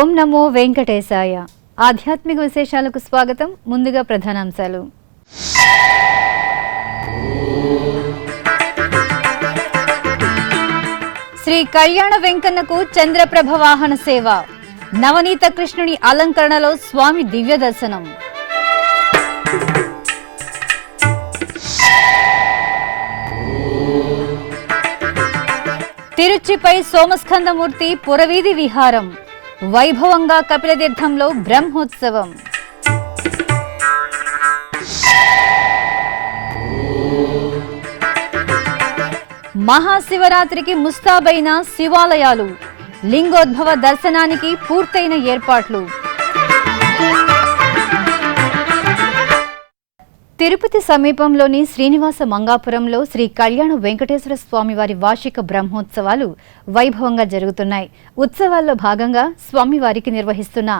ఓం నమో వెంకటేశాయ. ఆధ్యాత్మిక విశేషాలకు స్వాగతం. ముందుగా ప్రధానాంశాలు. శ్రీ కళ్యాణ వెంకన్నకు చంద్రప్రభ వాహన సేవ. నవనీత కృష్ణుని అలంకరణలో స్వామి దివ్య దర్శనం. తిరుచిపై సోమస్కందమూర్తి పురవీధి విహారం. వైభవంగా కపిలతీర్థంలో బ్రహ్మోత్సవం. మహాశివరాత్రికి ముస్తాబైన శివాలయాలు. లింగోద్భవ దర్శనానికి పూర్తయిన ఏర్పాట్లు. తిరుపతి సమీపంలోని శ్రీనివాస మంగాపురంలో శ్రీ కళ్యాణ వెంకటేశ్వర స్వామి వారి వార్షిక బ్రహ్మోత్సవాలు వైభవంగా జరుగుతున్నాయి. ఉత్సవాల్లో భాగంగా స్వామివారికి నిర్వహిస్తున్న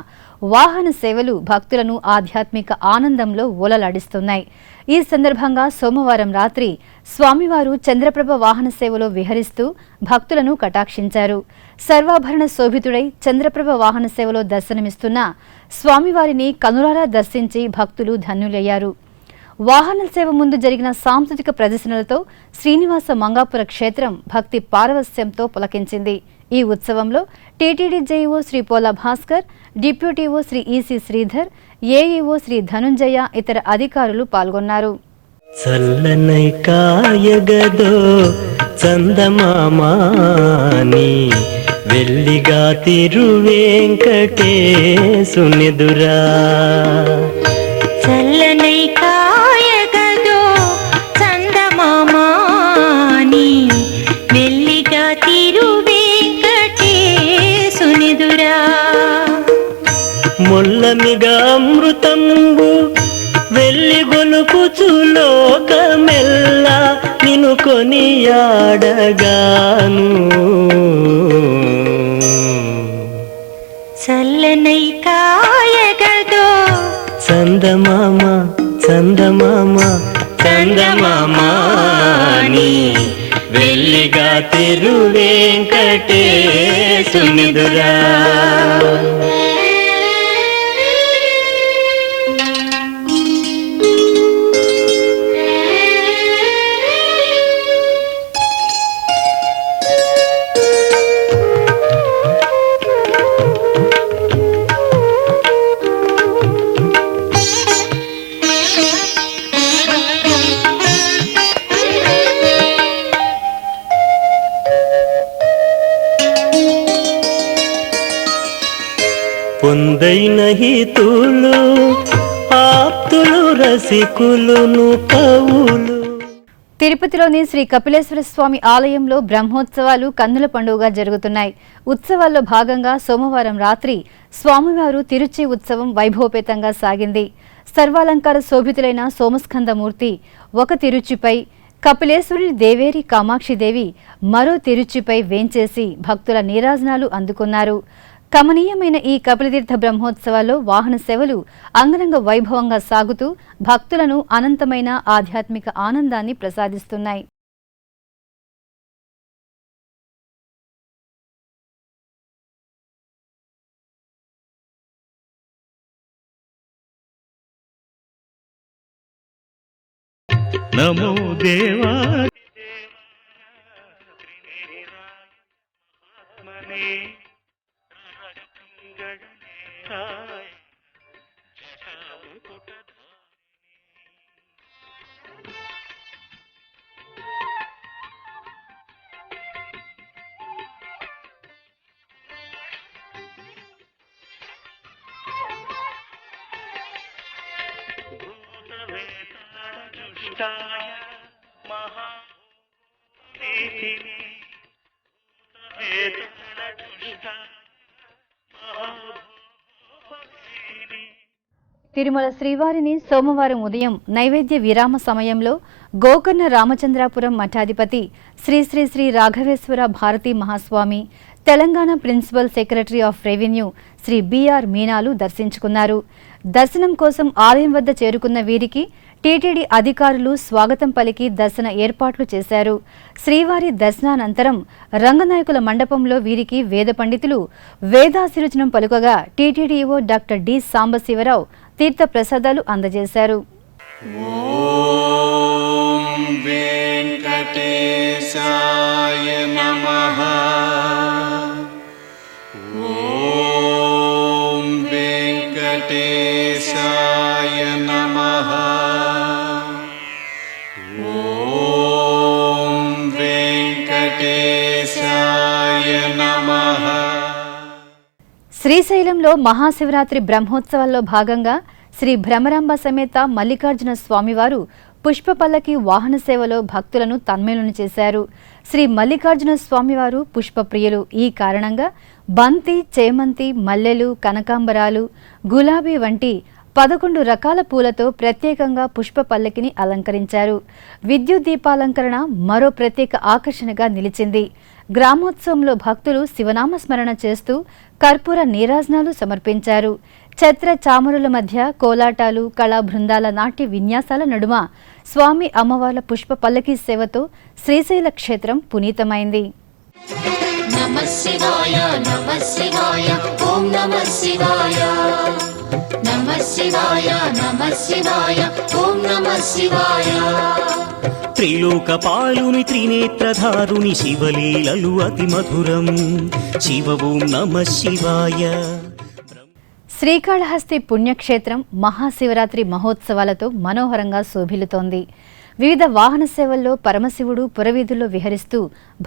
వాహన సేవలు భక్తులను ఆధ్యాత్మిక ఆనందంలో ఓలలాడిస్తున్నాయి. ఈ సందర్భంగా సోమవారం రాత్రి స్వామివారు చంద్రప్రభ వాహన సేవలో విహరిస్తూ భక్తులను కటాక్షించారు. సర్వాభరణ శోభితుడై చంద్రప్రభ వాహన సేవలో దర్శనమిస్తున్న స్వామివారిని కనులారా దర్శించి భక్తులు ధన్యులయ్యారు. వాహన సేవ ముందు జరిగిన సాంస్కృతిక ప్రదర్శనలతో శ్రీనివాస మంగాపుర క్షేత్రం భక్తి పారవస్యంతో పులకించింది. ఈ ఉత్సవంలో TTD JEO Shri Pola Bhaskar, deputy EO Shri EC Sridhar, AEO Shri Dhananjaya ఇతర అధికారులు పాల్గొన్నారు. చల్లనై కాయగదో చందమామాని వెల్లిగా తిరువేంకటేశునిదురా. చల్లనై కాయగదో చందమామాని వెల్లిగా తిరువేంకటేశునిదురా. ముల్లమిగా అమృతంబు వెళ్ళి గొలుపుచులోకమెల్ల నిన్ను కొనియాడగాను. చల్లనై కాయగదో చందమామ చందమామ చందమామాని వెళ్ళిగా తిరువేంకటేశునిదురా. పొందైన హితులు ఆప్తులు రసికులును కవులు. తిరుపతిలోని శ్రీ కపిలేశ్వర స్వామి ఆలయంలో బ్రహ్మోత్సవాలు కన్నుల పండుగగా జరుగుతున్నాయి. ఉత్సవాల్లో భాగంగా సోమవారం రాత్రి స్వామివారు తిరుచి ఉత్సవం వైభవపేతంగా సాగింది. సర్వాలంకార శోభితులైన సోమస్కందమూర్తి ఒక తిరుచిపై, కపిలేశ్వరుని దేవేరి కామాక్షిదేవి మరో తిరుచిపై వేంచేసి భక్తుల నీరాజనాలు అందుకున్నారు. కమనీయమైన ఈ కపిలతీర్థ బ్రహ్మోత్సవాల్లో వాహన సేవలు అంగరంగ వైభవంగా సాగుతూ భక్తులను అనంతమైన ఆధ్యాత్మిక ఆనందాన్ని ప్రసాదిస్తున్నాయి. నమో దేవా తిరుమల శ్రీవారిని సోమవారం ఉదయం నైవేద్య విరామ సమయంలో Gokarna Ramachandrapuram మఠాధిపతి Shri Shri Shri Raghaveshwara Bharati Mahaswami, Telangana principal secretary of revenue Shri BR మీనాలు దర్శించుకున్నారు. దర్శనం కోసం ఆలయం వద్ద చేరుకున్న వీరికి టీటీడీ అధికారులు స్వాగతం పలికి దర్శన ఏర్పాట్లు చేశారు. శ్రీవారి దర్శనానంతరం రంగనాయకుల మండపంలో వీరికి వేద పండితులు వేదాశీర్వచనం పలుకగా టీటీడీఓ డాక్టర్ డి సాంబశివరావు తీర్థ ప్రసాదాలు అందజేశారు. ఓం వెంకటేశాయ నమః. ఓం వెంకటేశాయ నమః. ఓం వెంకటేశాయ నమః. శ్రీశైలంలో మహాశివరాత్రి బ్రహ్మోత్సవాల్లో భాగంగా శ్రీ భ్రమరాంబ సమేత మల్లికార్జున స్వామివారు పుష్పపల్లకి వాహన సేవలో భక్తులను తన్మయులను చేశారు. శ్రీ మల్లికార్జున స్వామివారు పుష్పప్రియులు. ఈ కారణంగా బంతి, చేమంతి, మల్లెలు, కనకాంబరాలు, గులాబీ వంటి 11 రకాల పూలతో ప్రత్యేకంగా పుష్ప పల్లకిని అలంకరించారు. విద్యుత్ దీపాలంకరణ మరో ప్రత్యేక ఆకర్షణగా నిలిచింది. గ్రామోత్సవంలో భక్తులు శివనామ స్మరణ చేస్తూ కర్పూర నీరాజనాలు సమర్పించారు. ఛత్ర చామరుల మధ్య కోలాటాలు, కళా బృందాల నాట్య విన్యాసాల నడుమ స్వామి అమ్మవార్ల పుష్ప పల్లకీ సేవతో శ్రీశైల క్షేత్రం పునీతమైంది. నమః శివాయ నమః శివాయ ఓం నమః శివాయ నమః శివాయ నమః శివాయ ఓం నమః శివాయ. త్రిలోకపాలుని త్రినేత్రధారుని శివలీలలు అతి మధురం. శివ ఓం నమః శివాయ. శ్రీకాళహస్తి పుణ్యక్షేత్రం మహాశివరాత్రి మహోత్సవాలతో మనోహరంగా శోభిల్లుతోంది. వివిధ వాహన సేవల్లో పరమశివుడు పురవీధుల్లో విహరిస్తూ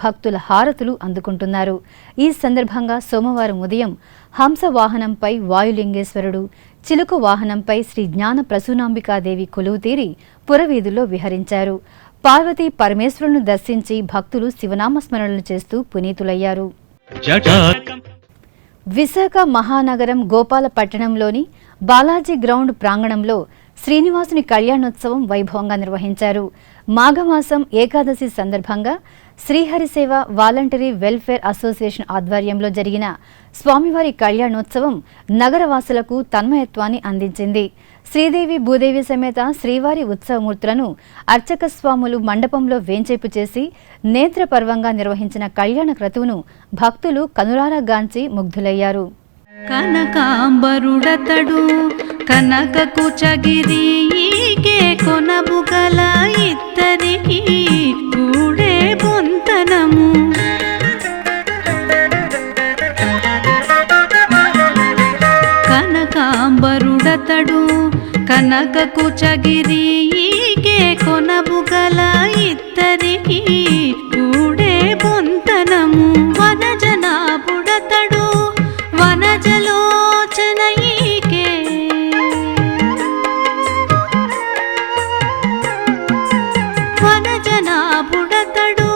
భక్తుల హారతులు అందుకుంటున్నారు. ఈ సందర్భంగా సోమవారం ఉదయం హంస వాహనంపై వాయులింగేశ్వరుడు, చిలుక వాహనంపై శ్రీ జ్ఞాన ప్రసూనాంబికాదేవి కొలువుతీరి పురవీధుల్లో విహరించారు. పార్వతీ పరమేశ్వరులను దర్శించి భక్తులు శివనామస్మరణలు చేస్తూ పునీతులయ్యారు. విశాఖ మహానగరం గోపాలపట్టణంలోని బాలాజీ గ్రౌండ్ ప్రాంగణంలో శ్రీనివాసుని కళ్యాణోత్సవం వైభవంగా నిర్వహించారు. మాఘమాసం ఏకాదశి సందర్భంగా శ్రీహరిసేవ వాలంటరీ వెల్ఫేర్ అసోసియేషన్ ఆధ్వర్యంలో జరిగిన స్వామివారి కళ్యాణోత్సవం నగరవాసులకు తన్మయత్వాన్ని అందించింది. శ్రీదేవి భూదేవి సమేత శ్రీవారి ఉత్సవమూర్తులను అర్చక స్వాములు మండపంలో వేంచేపు చేసి నేత్రపర్వంగా నిర్వహించిన కళ్యాణ క్రతువును భక్తులు కనులారా గాంచి ముగ్ధులయ్యారు. కనకాంబరుడతడు కనకకు చగిరీకే కొనబుగల ఇద్దరికి కూడే పొంతనము. కనకాంబరుడతడు కనకకు చగిరీకే కొనబుగల ఇద్దరికి కూడే పొంతనము. వనజనాభుడతడు వనజలోచనయికే వనజనాభుడతడు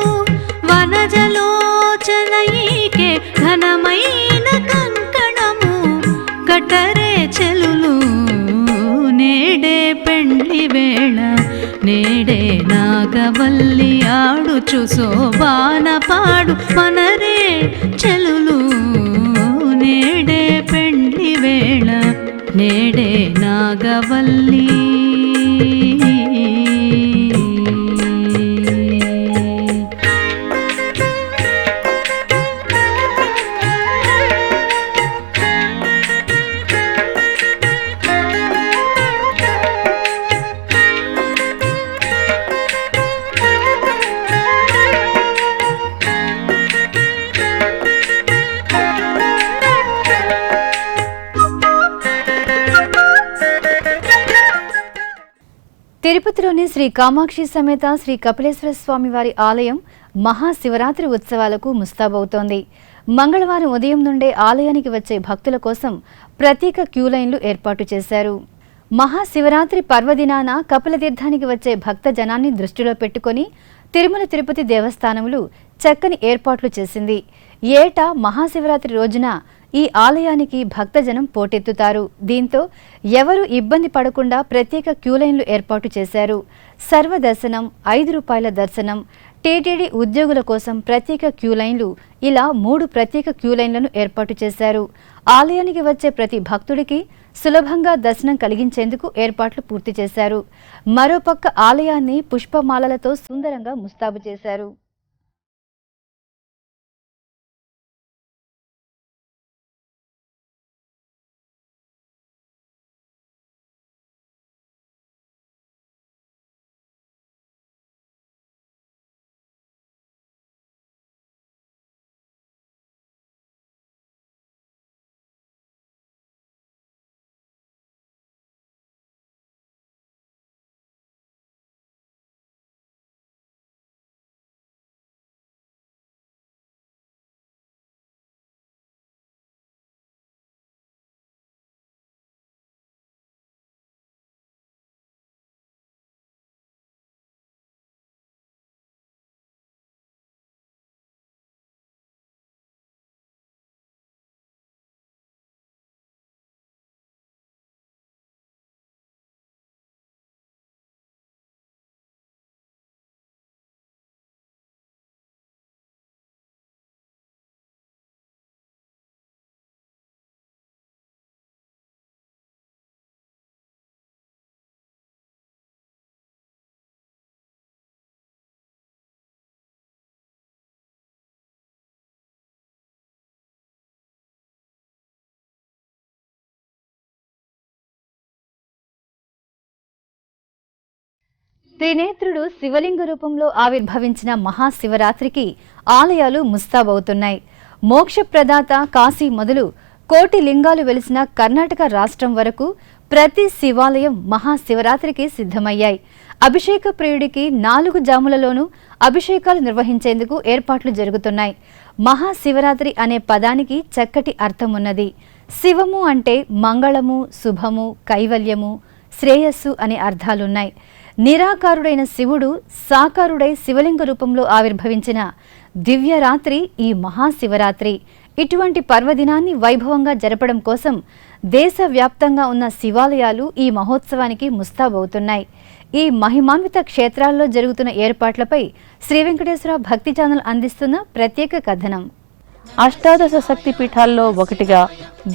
వనజలోచనయికే ఘనమైన కంకణము కటరే చెలులు. నేడే పెండ్లి వేళ నేడే నాగవల్లి ఆడుచు శోభాన పాడు మనరే చెలులు. నేడే పెండ్లి వేళ నేడే నాగవల్లి. తిరుపతిలోని శ్రీ కామాక్షి సమేత శ్రీ కపిలేశ్వర స్వామి వారి ఆలయం మహాశివరాత్రి ఉత్సవాలకు ముస్తాబవుతోంది. మంగళవారం ఉదయం నుండే ఆలయానికి వచ్చే భక్తుల కోసం ప్రత్యేక క్యూలైన్లు ఏర్పాటు చేశారు. మహాశివరాత్రి పర్వదినాన కపిలతీర్థానికి వచ్చే భక్త జనాన్ని దృష్టిలో పెట్టుకుని తిరుమల తిరుపతి దేవస్థానములు చక్కని ఏర్పాట్లు చేసింది. ఏటా మహాశివరాత్రి రోజున ఈ ఆలయానికి భక్తజనం పోటెత్తుతారు. దీంతో ఎవరు ఇబ్బంది పడకుండా ప్రత్యేక క్యూలైన్లు ఏర్పాటు చేశారు. సర్వదర్శనం, 5 రూపాయల దర్శనం, టీటీడీ ఉద్యోగుల కోసం ప్రత్యేక క్యూలైన్లు, ఇలా 3 ప్రత్యేక క్యూలైన్లను ఏర్పాటు చేశారు. ఆలయానికి వచ్చే ప్రతి భక్తుడికి సులభంగా దర్శనం కలిగించేందుకు ఏర్పాట్లు పూర్తి చేశారు. మరోపక్క ఆలయాన్ని పుష్పమాలలతో సుందరంగా ముస్తాబు చేశారు. త్రినేత్రుడు శివలింగ రూపంలో ఆవిర్భవించిన మహాశివరాత్రికి ఆలయాలు ముస్తాబవుతున్నాయి. మోక్షప్రదాత కాశీ మొదలు కోటి లింగాలు వెలిసిన కర్ణాటక రాష్ట్రం వరకు ప్రతి శివాలయం మహాశివరాత్రికి సిద్ధమయ్యాయి. అభిషేక ప్రియుడికి 4 జాములలోనూ అభిషేకాలు నిర్వహించేందుకు ఏర్పాట్లు జరుగుతున్నాయి. మహాశివరాత్రి అనే పదానికి చక్కటి అర్థం ఉన్నది. శివము అంటే మంగళము, శుభము, కైవల్యము, శ్రేయస్సు అనే అర్థాలున్నాయి. నిరాకారుడైన శివుడు సాకారుడై శివలింగ రూపంలో ఆవిర్భవించిన దివ్యరాత్రి ఈ మహాశివరాత్రి. ఇటువంటి పర్వదినాన్ని వైభవంగా జరపడం కోసం దేశవ్యాప్తంగా ఉన్న శివాలయాలు ఈ మహోత్సవానికి ముస్తాబవుతున్నాయి. ఈ మహిమాన్విత క్షేత్రాల్లో జరుగుతున్న ఏర్పాట్లపై శ్రీ వెంకటేశ్వర భక్తి ఛానల్ అందిస్తున్న ప్రత్యేక కథనం. అష్టాదశ శక్తి పీఠాల్లో ఒకటిగా,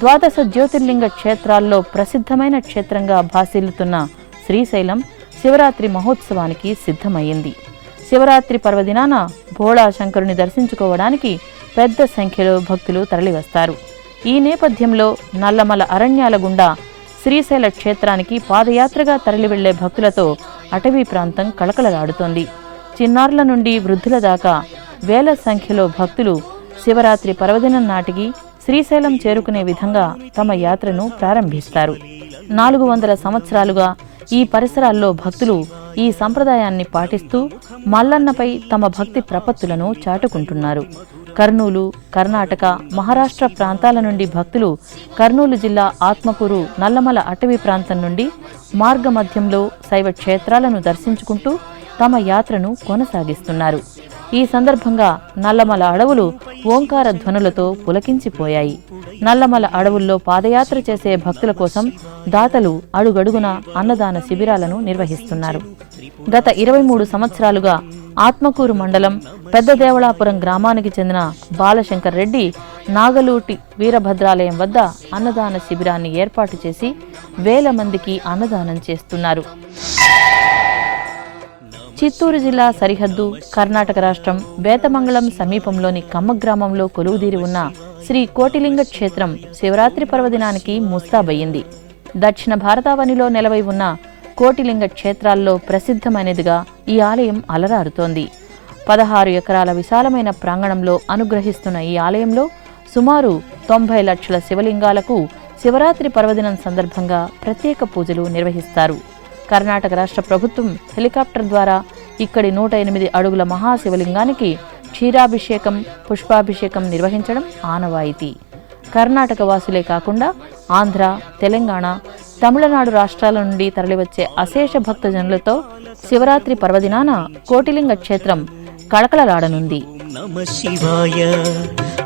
ద్వాదశ జ్యోతిర్లింగ క్షేత్రాల్లో ప్రసిద్ధమైన క్షేత్రంగా భాసిల్లుతున్న శ్రీశైలం శివరాత్రి మహోత్సవానికి సిద్ధమయ్యింది. శివరాత్రి పర్వదినాన భోళా శంకరుని దర్శించుకోవడానికి పెద్ద సంఖ్యలో భక్తులు తరలివస్తారు. ఈ నేపథ్యంలో నల్లమల అరణ్యాల గుండా శ్రీశైల క్షేత్రానికి పాదయాత్రగా తరలివెళ్లే భక్తులతో అటవీ ప్రాంతం కళకళలాడుతోంది. చిన్నారుల నుండి వృద్ధుల దాకా వేల సంఖ్యలో భక్తులు శివరాత్రి పర్వదినం నాటికి శ్రీశైలం చేరుకునే విధంగా తమ యాత్రను ప్రారంభిస్తారు. 400 సంవత్సరాలుగా ఈ పరిసరాల్లో భక్తులు ఈ సంప్రదాయాన్ని పాటిస్తూ మల్లన్నపై తమ భక్తి ప్రపత్తులను చాటుకుంటున్నారు. కర్నూలు, కర్ణాటక, మహారాష్ట్ర ప్రాంతాల నుండి భక్తులు కర్నూలు జిల్లా ఆత్మకూరు నల్లమల అటవీ ప్రాంతం నుండి మార్గమధ్యంలో శైవ క్షేత్రాలను దర్శించుకుంటూ తమ యాత్రను కొనసాగిస్తున్నారు. ఈ సందర్భంగా నల్లమల అడవులు ఓంకార ధ్వనులతో పులకించిపోయాయి. నల్లమల అడవుల్లో పాదయాత్ర చేసే భక్తుల కోసం దాతలు అడుగడుగున అన్నదాన శిబిరాలను నిర్వహిస్తున్నారు. గత 23 సంవత్సరాలుగా ఆత్మకూరు మండలం పెద్దదేవళాపురం గ్రామానికి చెందిన బాలశంకర్ రెడ్డి నాగలూటి వీరభద్రాలయం వద్ద అన్నదాన శిబిరాన్ని ఏర్పాటు చేసి వేల మందికి అన్నదానం చేస్తున్నారు. చిత్తూరు జిల్లా సరిహద్దు కర్ణాటక రాష్ట్రం బేతమంగళం సమీపంలోని కమ్మ గ్రామంలో కొలువుదీరి ఉన్న శ్రీ కోటిలింగ క్షేత్రం శివరాత్రి పర్వదినానికి ముస్తాబయ్యింది. దక్షిణ భారతావనిలో నెలవై ఉన్న కోటిలింగ క్షేత్రాల్లో ప్రసిద్ధమైనదిగా ఈ ఆలయం అలరారుతోంది. 16 ఎకరాల విశాలమైన ప్రాంగణంలో అనుగ్రహిస్తున్న ఈ ఆలయంలో సుమారు 90 లక్షల శివలింగాలకు శివరాత్రి పర్వదినం సందర్భంగా ప్రత్యేక పూజలు నిర్వహిస్తారు. కర్ణాటక రాష్ట్ర ప్రభుత్వం హెలికాప్టర్ ద్వారా ఇక్కడి 108 అడుగుల మహాశివలింగానికి క్షీరాభిషేకం, పుష్పాభిషేకం నిర్వహించడం ఆనవాయితీ. కర్ణాటక వాసులే కాకుండా ఆంధ్ర, తెలంగాణ, తమిళనాడు రాష్ట్రాల నుండి తరలివచ్చే అశేష భక్తజనులతో శివరాత్రి పర్వదినాన కోటిలింగ క్షేత్రం కళకళలాడనుంది. నమః శివాయ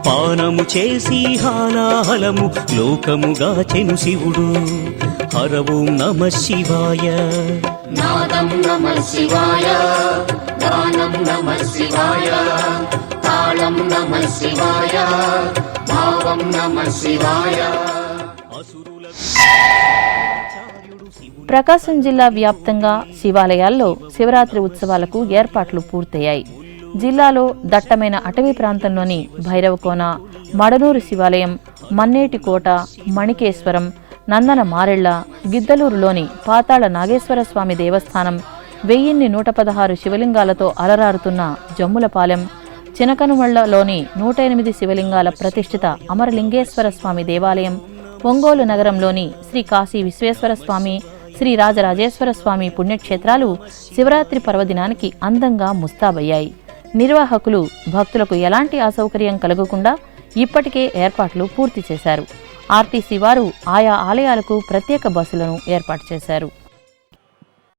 పానము చేసి హాలాహలము లోకముగాచెను శివుడు. హర ఓం నమః శివాయ. నాదం నమః శివాయ, గానం నమః శివాయ, తాళం నమః శివాయ, భావం నమః శివాయ. ప్రకాశం జిల్లా వ్యాప్తంగా శివాలయాల్లో శివరాత్రి ఉత్సవాలకు ఏర్పాట్లు పూర్తయ్యాయి. జిల్లాలో దట్టమైన అటవీ ప్రాంతంలోని భైరవకోన, మడనూరు శివాలయం, మన్నేటికోట, మణికేశ్వరం, నందన మారెళ్ల, గిద్దలూరులోని పాతాళ నాగేశ్వర స్వామి దేవస్థానం, 1116 శివలింగాలతో అలరారుతున్న జమ్ములపాలెం, చినకనుమళ్లలోని 108 శివలింగాల ప్రతిష్ఠిత అమరలింగేశ్వర స్వామి దేవాలయం, ఒంగోలు నగరంలోని శ్రీ కాశీ విశ్వేశ్వర స్వామి, శ్రీ రాజరాజేశ్వర స్వామి పుణ్యక్షేత్రాలు శివరాత్రి పర్వదినానికి అందంగా ముస్తాబయ్యాయి. నిర్వాహకులు భక్తులకు ఎలాంటి అసౌకర్యం కలగకుండా ఇప్పటికే ఏర్పాట్లు పూర్తి చేశారు. ఆర్టీసీ వారు ఆయా ఆలయాలకు ప్రత్యేక బస్సులను ఏర్పాటు చేశారు.